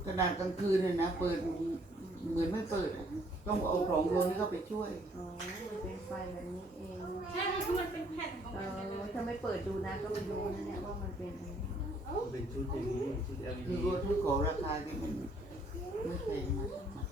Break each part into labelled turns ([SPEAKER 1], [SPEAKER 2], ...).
[SPEAKER 1] ขนาดกลางคืนเนี่ยนะเปิดเหมือนไม่เปิดต้องเอาของดวงนี้เข้าไปช่วย
[SPEAKER 2] อ๋อมันเป็นไฟแบบนี้เอง
[SPEAKER 3] ใช่คือมันเป็นแผ่นของมันเลย
[SPEAKER 2] ถ้าไม่เปิดดูนะก็ไม่รู้นะเนี่ยว่ามันเป็นอะไร
[SPEAKER 4] เป็นชุดอย่างนี้ชุด LED
[SPEAKER 1] คือว่าทุกของราคาที่มันไม่แพงมาก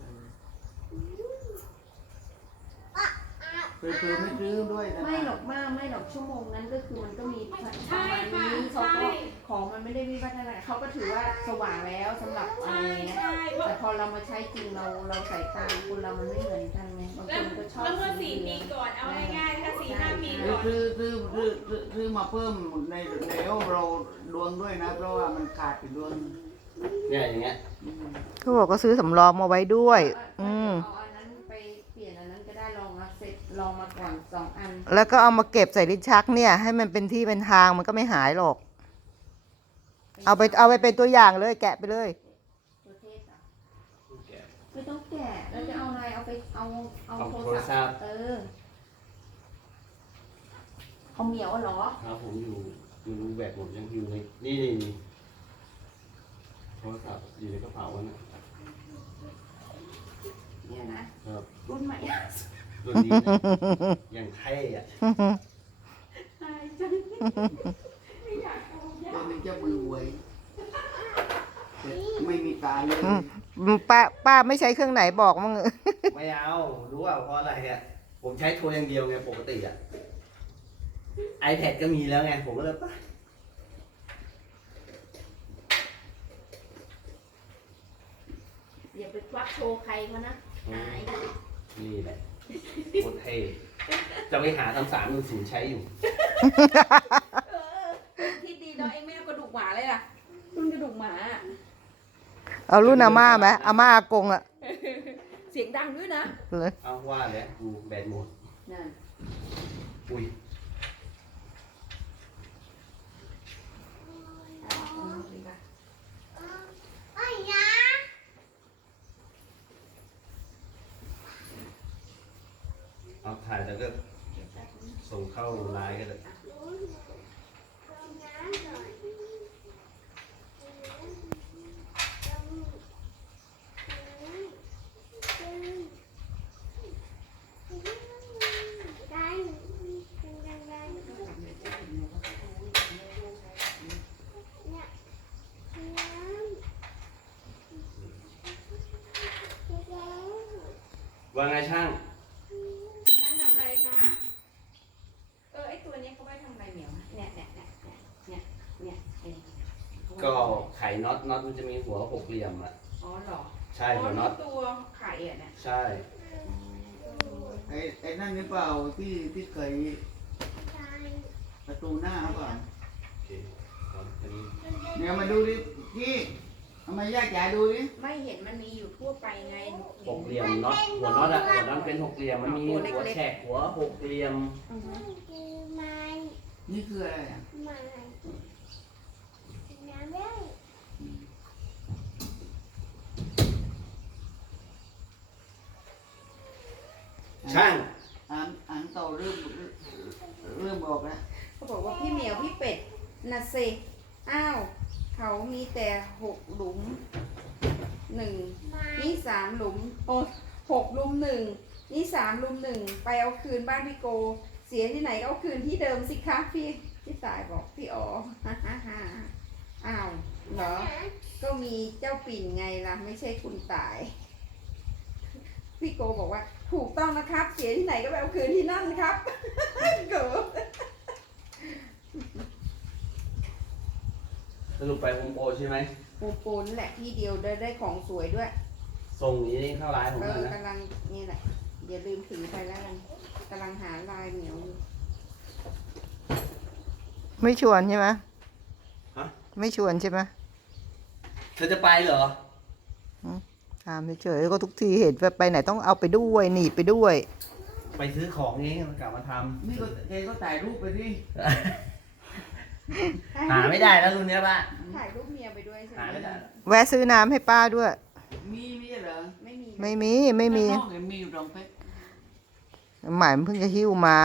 [SPEAKER 1] เปิดไม่ซื้อด้วยนะ
[SPEAKER 2] ไม่หรอกมากไม่หรอกชั่วโมงนั้นก็คือมันก็มีประมาณ
[SPEAKER 3] ใช่ค่ะ
[SPEAKER 2] นี้เขา
[SPEAKER 3] ใช่
[SPEAKER 2] ก็ของมันไม่ได้วิวัฒนาเขาก็ถือว่าสว่างแล้วสำหรับอะไร
[SPEAKER 3] ใช่
[SPEAKER 2] เงี้ย
[SPEAKER 3] ใช่
[SPEAKER 2] แต่พอเรามาใช้จริงเราใส่ตาคนเรามันไม่เหมือนกันไงบาง
[SPEAKER 3] แล้
[SPEAKER 2] คว นก็ชอบ
[SPEAKER 3] แล้วเมื่อ4 ปีก่อนเอาง่ายๆนะคะ4-5 ปีก่อน
[SPEAKER 1] ซื้อมาเพิ่มในแล้วเราดวงด้วยนะ เพราะว่ามันขาดไปดวง
[SPEAKER 4] เนี่ยอย่างเงี้ย
[SPEAKER 5] เขาบอกก็ซื้อสำรองมาไว้ด้วย
[SPEAKER 2] เอาอันนั้นไปเปลี่ยนอันนั้นก็ได้ลองมาเสร็จลองมาก่อน2 อัน
[SPEAKER 5] แล้วก็เอามาเก็บใส่ลิ้นชักเนี่ย ให้มันเป็นที่เป็นทางมันก็ไม่หายหรอก เอาไปเป็นตัวอย่างเลย แกะไปเลย
[SPEAKER 2] ตัวเทศอ่ะไม่ต้องแกะแล้วจะเอาอะไรเอาไปเอา
[SPEAKER 4] เอา
[SPEAKER 2] โท
[SPEAKER 4] โท
[SPEAKER 2] ร
[SPEAKER 4] ร
[SPEAKER 2] ศั
[SPEAKER 4] ศั
[SPEAKER 2] พ
[SPEAKER 4] พ
[SPEAKER 2] ท์
[SPEAKER 4] ท์
[SPEAKER 2] เอาเหมียวเหรอ
[SPEAKER 4] ครับผมอยู่แบตหมดยังอยู่ในนี่โทรศัพท์อยู่ในกระเป๋าน่ะ
[SPEAKER 2] เนี่ยนะครับ รุ่นใหม่
[SPEAKER 4] ตัวนี้นะอย่างเท่อะ
[SPEAKER 2] ตายจังไม่อยากเอา
[SPEAKER 1] ตัวนึงจะมือหวยไม่มีตาเลย
[SPEAKER 5] ป้าไม่ใช้เครื่องไหนบอกมั้ง
[SPEAKER 4] ไม่เอารู้ว่าเพราะอะไรอ่ะผมใช้โทรอย่างเดียวไงปกติอ่ะ iPad ก็มีแล้วไงผมก็เลยไป
[SPEAKER 2] อย่าไปควักโชว์ใครเขานะอาย
[SPEAKER 4] นี่แหละโคตรเท่จะไปหา330ใช้อยู่
[SPEAKER 2] ที่ดีเนาะไอ้แม่กระดูกหมาเลยล่ะรุ่นกระดูกหมา
[SPEAKER 5] เอารุ่นอาม่าไหมอาม่าอากงอะ
[SPEAKER 2] เสียงดังด้วยนะ
[SPEAKER 5] เลย
[SPEAKER 4] เอาว่าแล้วกูแบตหมด
[SPEAKER 2] นั่น
[SPEAKER 4] อุ้ยเอาถ่ายแล้วก็ส่งเข้าไลน์ก็ได้ ว่าไงช่าง
[SPEAKER 2] ช่างทำอะไรคะไอ้ตัวนี้เขาไว้ทำอะไรเหมียวเนี่ย
[SPEAKER 4] ก็ไขน็อตมันจะมีหัว6 เหลี่ยมอ่ะ
[SPEAKER 2] อ๋อเหรอ
[SPEAKER 4] ใช่หัวน็อต
[SPEAKER 2] ตัวไข่อ่ะเนี่ย
[SPEAKER 4] ใช่
[SPEAKER 1] ไอ้นั่นหรือเปล่าที่เคยประตูหน้าหรือเปล่า
[SPEAKER 4] โอเคก่อนอันนี้
[SPEAKER 1] เนี่ยมาดูดิพี่ทำไมยากจ๋าดูดิ
[SPEAKER 2] ไม่เห็นมันมีอยู่ทั่วไปไง
[SPEAKER 4] 6 เหลี่ยมน็อตหัวน็อตอ่ะหัวน็อตเป็น6 เหลี่ยมมันมีหัวแฉกหัว6 เหลี่ยม
[SPEAKER 1] นี่คืออะไรอ่ะ
[SPEAKER 4] ช่าง
[SPEAKER 1] อ่านต่อเริ่มบอกแล้ว
[SPEAKER 2] เขาบอกว่าพี่เหมียวพี่เป็ดนะเซอ้าวเขามีแต่6 หลุม1นี่3 หลุมโอ้6 หลุม 1นี่3 หลุม 1ไปเอาคืนบ้านพี่โก เสียที่ไหนก็เอาคืนที่เดิมสิคะพี่ตายบอกพี่อ๋อ อ้าวเหรอ ก็มีเจ้าปิ่นไงล่ะไม่ใช่คุณตาย พี่โกบอกว่าถูกต้องนะครับ เสียที่ไหนก็ไปเอาคืนที่นั่นครับ เกิด
[SPEAKER 4] สรุปไปโฮมโปรใช่ไหม
[SPEAKER 2] ปูนแหละที่เดียวได้ของสวยด้วย
[SPEAKER 4] ส่งนี้เข้าไลน์ผม
[SPEAKER 2] เอ
[SPEAKER 4] เล
[SPEAKER 2] อย
[SPEAKER 4] นะ
[SPEAKER 2] กำลังนี่แหละอย่าลืมถือไปแล้วกันกำลังหาลายเหนียวอยู่
[SPEAKER 5] ไม่ชวนใช่ไหม
[SPEAKER 4] ฮะ
[SPEAKER 5] ไม่ชวนใช่ไหม
[SPEAKER 4] เธอจะไปเหรอ
[SPEAKER 5] ถามเฉยๆก็ทุกทีเห็นว่าไปไหนต้องเอาไปด้วยหนีบไปด้วย
[SPEAKER 4] ไปซื้อของเองมันกลับมาท
[SPEAKER 1] นี่ก็แกก็ถ่ายรูปไปดิ
[SPEAKER 4] ำ หาไม่ได้แล้วรุ่นเนี้ยป้า
[SPEAKER 2] ถ่ายรูปเมียไปด้วยใช่ไห
[SPEAKER 4] หาไม่
[SPEAKER 2] ม
[SPEAKER 4] ได้
[SPEAKER 5] แวะซื้อน้ำให้ป้าด้วย
[SPEAKER 1] มีเหรอ
[SPEAKER 2] ไม่มี
[SPEAKER 5] ไม่มี
[SPEAKER 1] ข้างนอกเห็นมีอยู่สองแพ็ค
[SPEAKER 5] หมายมันเพิ่งจะหิ้วมา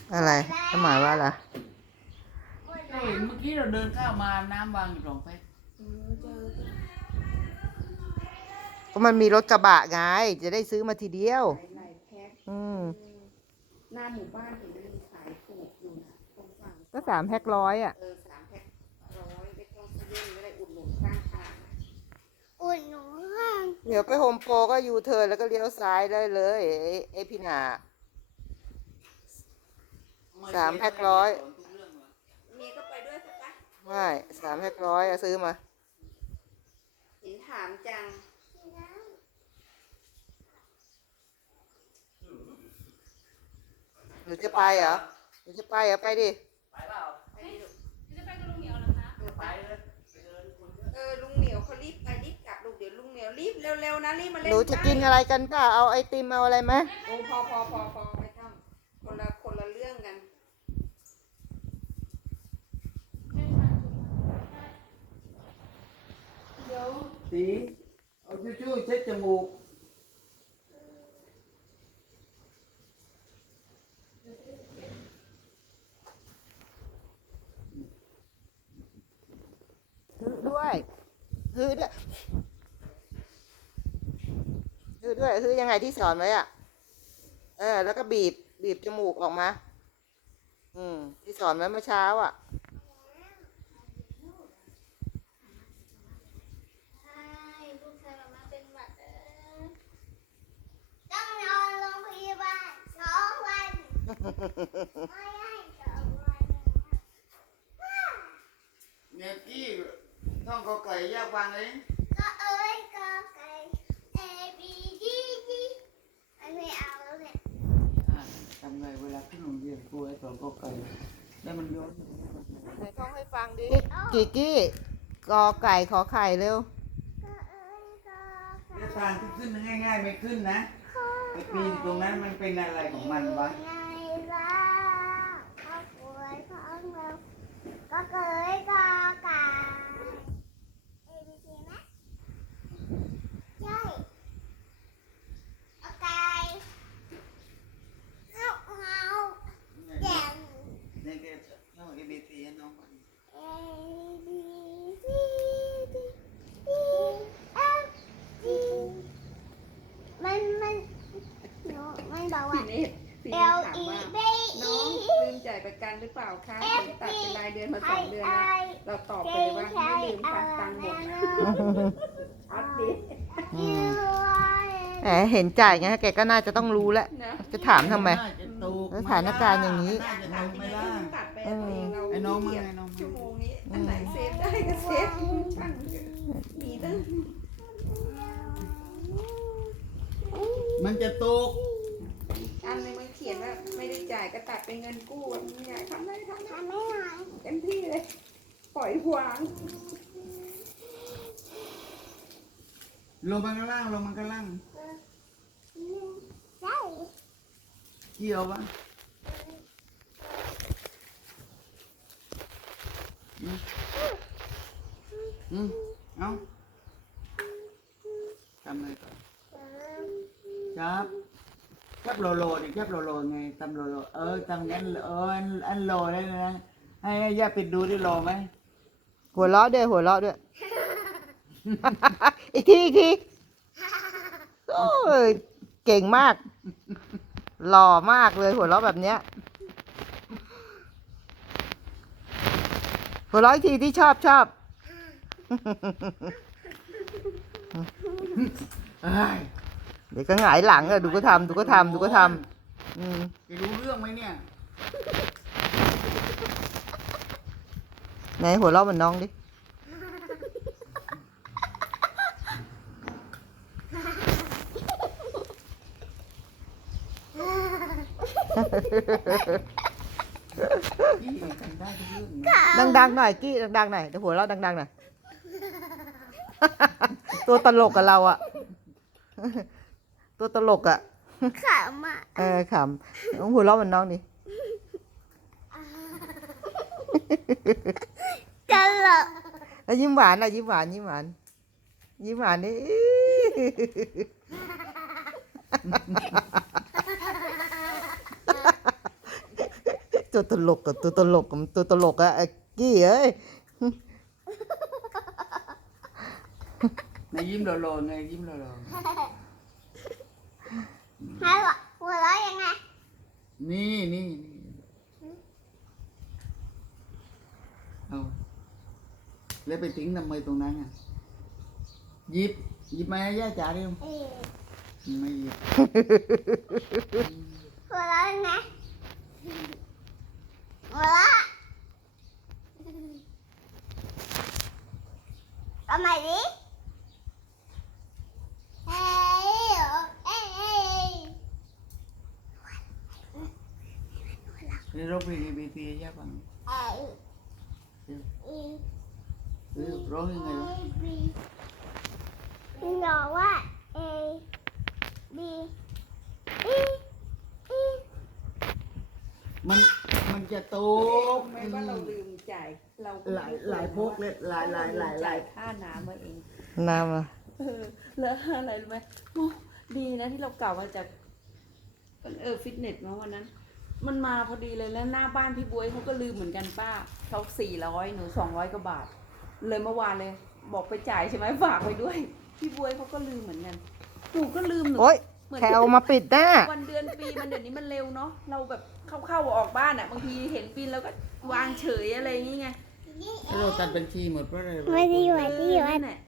[SPEAKER 5] อะไรหมายว่าอะไร
[SPEAKER 1] เราเห็นเมื่อกี้เราเดินเข้ามาน้ำวางอยู่2 แพ็ค
[SPEAKER 2] เจอ
[SPEAKER 5] ก็มันมีรถกระบะไง จะได้ซื้อมาทีเดียว
[SPEAKER 2] หลายแพ็ค หน้าหมู่บ้านเห็นมันมีขายถูกอยู่นะตรงฝั่ง
[SPEAKER 5] ก็3 แพ็ค 100อ่ะ
[SPEAKER 2] 3 แพ็ค 100ไม่ต้องซื้อเล่นไม่ได้อุดหนุนข้างทาง
[SPEAKER 6] อุ่นหนูห้าง
[SPEAKER 5] เดี๋ยวไปโฮมโปรก็ยูเทิร์นแล้วก็เลี้ยวซ้ายได้เลยไอ้พี่หนา 3 แพ็ค 100
[SPEAKER 2] เมียก็ไปด้วยสักปะ
[SPEAKER 5] ไม่3 แพ็ค 100อะซื้อมา
[SPEAKER 2] เห็นถามจัง
[SPEAKER 5] หนูจะไปเหรอหนูจะไปเหรอ ไปดิ
[SPEAKER 4] ไปเปล่า
[SPEAKER 2] ไปดิลูก
[SPEAKER 3] จะไปกับลุงเหมียวเหรอคะ
[SPEAKER 4] ไปเลยไปเดินคนเยอะ
[SPEAKER 2] ลุงเหมียวเขารีบไปรีบกลับลูกเดี๋ยวลุงเหมียวรีบเร็วๆนะรีบมาเล่น
[SPEAKER 5] หนูจะกินอะไรกันเปล่าเอาไอติมเอาอะไรไหม
[SPEAKER 2] โอ้พอไม่ต้องคนละเรื่องกัน เดี๋ยว
[SPEAKER 1] สีเอาชู่ๆเช็ดจมูก
[SPEAKER 5] ฮือด้วยฮือด้วยฮือด้วยฮือยังไงที่สอนไว้อ่ะแล้วก็บีบจมูกออกมา ที่สอนไว้เมื่อเช้าอ่ะ
[SPEAKER 6] ใช่ลูกชายมาเป็นหวัดต้องนอนโรงพยาบาล2 วัน ไม่ให้2 วัน
[SPEAKER 1] เนี่ยกี้ท่องกอไก่ยากฟังเลย
[SPEAKER 6] ก็เอ้ยก็ไก่ A B D D มันไม่เอาแล้วเนี่ย
[SPEAKER 1] ทำไงเวลาขึ้นโรงเรียนครูให้สอนกอไก่แล้วมันย้อน
[SPEAKER 5] ไหนท่องให้ฟังดิกิกกี้กอไก่ขอไข่เร็ว
[SPEAKER 6] ก็เอ้ยก็ไก่
[SPEAKER 1] แล้วทางที่ขึ้นง่ายๆไม่ขึ้นนะไปปีนตรงนั้นมันเป็นอะไรของมันวะ
[SPEAKER 6] ในบ้านก็ป่วยของเราก็เอ้ยก็ไก่ A B C ไหมใช่เอาไก่เอาแดง
[SPEAKER 1] เนี่ยแกท่อง ABC ให้น้องฟัง
[SPEAKER 6] A B C D E F G มันหนูมันบอกว่า
[SPEAKER 2] พี่เนท
[SPEAKER 6] L
[SPEAKER 2] ถาม
[SPEAKER 6] E
[SPEAKER 2] ว่า
[SPEAKER 6] B
[SPEAKER 2] น้องลืมจ่ายประกันหรือเปล่าคะเห็นตัดเป็นรายเดือนมา2 เดือนแล้วเราตอบไปเลยว่าไม่ลืมค่ะตังค์หมดอัปเดต
[SPEAKER 5] แหมเห็นจ่ายไงแกก็น่าจะต้องรู้แล้ว
[SPEAKER 2] นะ
[SPEAKER 5] จะถามทำไม
[SPEAKER 1] น่าจะถูก
[SPEAKER 5] สถานการณ์อย่างนี้
[SPEAKER 1] น่าจะถูกไหมล่ะ
[SPEAKER 2] ตัดไปเอาเองเรา
[SPEAKER 1] ไอ้น้องมั้งไอ้น้อง
[SPEAKER 2] ชั่วโมงนี้อันไหนเซฟได้ก็เซฟช่างเถอะมีตั้ง
[SPEAKER 1] มันจะตก
[SPEAKER 2] อันนึงมันเขียนว่าไม่ได้จ่ายก็ตัดเป็นเงินกู้อะมึงอยากทำได้
[SPEAKER 6] ทำไม่หน่อย
[SPEAKER 2] เต็มที่เลย ปล่อยวาง
[SPEAKER 1] ลงมาข้างล่างลงมาข้างล่าง
[SPEAKER 6] ใช่
[SPEAKER 1] เกี่ยวปะเอาทำเลยก่อนจับโลโลดิจับโลโลไงทำโลโลทำงั้นอันโลได้เลยนะให้ย่าปิดดูได้โลไหม
[SPEAKER 5] หัวเราะด้วยหัวเราะด้วย อีกทีโอ้ยเก่งมาก หล่อมากเลยหัวเราะแบบเนี้ย หัวเราะอีกทีที่ชอบ
[SPEAKER 1] เอ้ย
[SPEAKER 5] เดี๋ยวก็หงายหลังอะดูก็ทำ อืม
[SPEAKER 1] จะรู้เรื่องไหมเนี่ย
[SPEAKER 5] ไหนหัวเราะเหมือนน้องดิ
[SPEAKER 1] นี่ทำได้ทุกเรื่องนะ
[SPEAKER 5] ดังๆหน่อยกี้ดังๆหน่อยเดี๋ยวหัวเราะดังๆหน่อย ตัวตลกกับเราอะตัวตลกอะ
[SPEAKER 6] ขำอ่ะ
[SPEAKER 5] ขำน้องหัวเราะเหมือนน้องดิ
[SPEAKER 6] ตลก
[SPEAKER 5] แล้วยิ้มหวานอะยิ้มหวานนี่ตัวตลกกับตัวตลกกับตัวตลกอะไอ้กี้เอ้ย
[SPEAKER 1] ในยิ้มโลโลไงยิ้มโลโล
[SPEAKER 6] ให้หัวเราะยังไง
[SPEAKER 1] นี่เอาแล้วไปทิ้งทำไมตรงนั้นอ่ะหยิบมาให้ย่าจ๋าเร็ว
[SPEAKER 6] เออ
[SPEAKER 1] ไม่หยิบ
[SPEAKER 6] หัวเราะยังไงหัวเราะทำไมดิเฮ้ยเอ้ย
[SPEAKER 1] นี่รบพีบีทีย่าฟัง
[SPEAKER 6] เอ้ย
[SPEAKER 1] ร้องยังไงวะ
[SPEAKER 6] หนูว่า A B E E
[SPEAKER 1] มันจะโตก
[SPEAKER 2] ไม่ว่าเราลืมจ่ายเราก็
[SPEAKER 1] หลายพวกเลยหลาย
[SPEAKER 2] จ่ายค่าน้ำมาเอง
[SPEAKER 5] น้ำอะ
[SPEAKER 2] แล้วอะไรรู้ไหมโอ้ดีนะที่เรากลับมาจากฟิตเนสมาวันนั้น มันมาพอดีเลยแล้วหน้าบ้านพี่บวยเขาก็ลืมเหมือนกันป้าเขา400หนู200กว่าบาท เลยเมื่อวานเลย บอกไปจ่ายใช่ไหมฝากไว้ด้วย พี่บวยเขาก็ลืมเหมือนกันหนูก็ลืมหนู
[SPEAKER 5] โอ๊ย
[SPEAKER 2] เหมือน
[SPEAKER 5] แค่เอามาปิดหน้า
[SPEAKER 2] วันเดือนปีมันเดี๋ยวนี้มันเร็วเนาะเราแบบเข้าออกบ้านอ่ะบางทีเห็นบินแล้วก็วางเฉยอะไรอย่างเงี้ย
[SPEAKER 1] เราตัดบัญชีหมดเพราะอะไรวะ
[SPEAKER 6] ไม่ได้อยู่
[SPEAKER 2] เอ
[SPEAKER 6] ที่
[SPEAKER 2] อ
[SPEAKER 6] วั
[SPEAKER 2] นั่
[SPEAKER 6] น
[SPEAKER 2] นแหละ